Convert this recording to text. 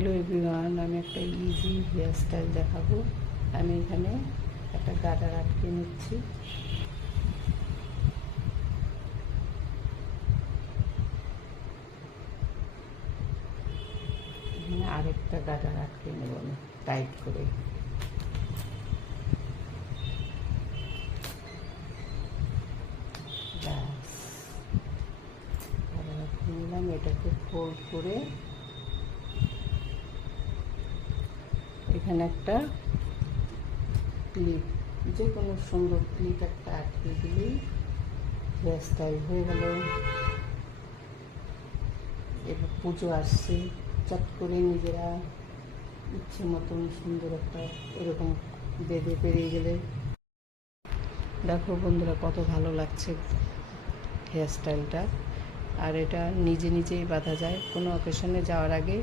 Hello everyone, আমি একটা easy hair style দেখাবো। আমি এখানে একটা গাডার আটকে নিচ্ছি। এখানে আরেকটা গাডার আটকে নেব আমি টাইট করে। ব্যাস, গাডার আটকে নিলাম। এটাকে ফোল্ড করে এখানে একটা ক্লিপ, যে কোনো সুন্দর ক্লিপ একটা আটকে দিলেই হেয়ার স্টাইল হয়ে গেল। এবার পুজো আসছে, চট করে নিজেরা ইচ্ছে মতন সুন্দর একটা এরকম বেঁধে পেরিয়ে গেলে দেখো বন্ধুরা কত ভালো লাগছে হেয়ার স্টাইলটা। আর এটা নিজে নিজেই বাঁধা যায়, কোনো অকেশনে যাওয়ার আগে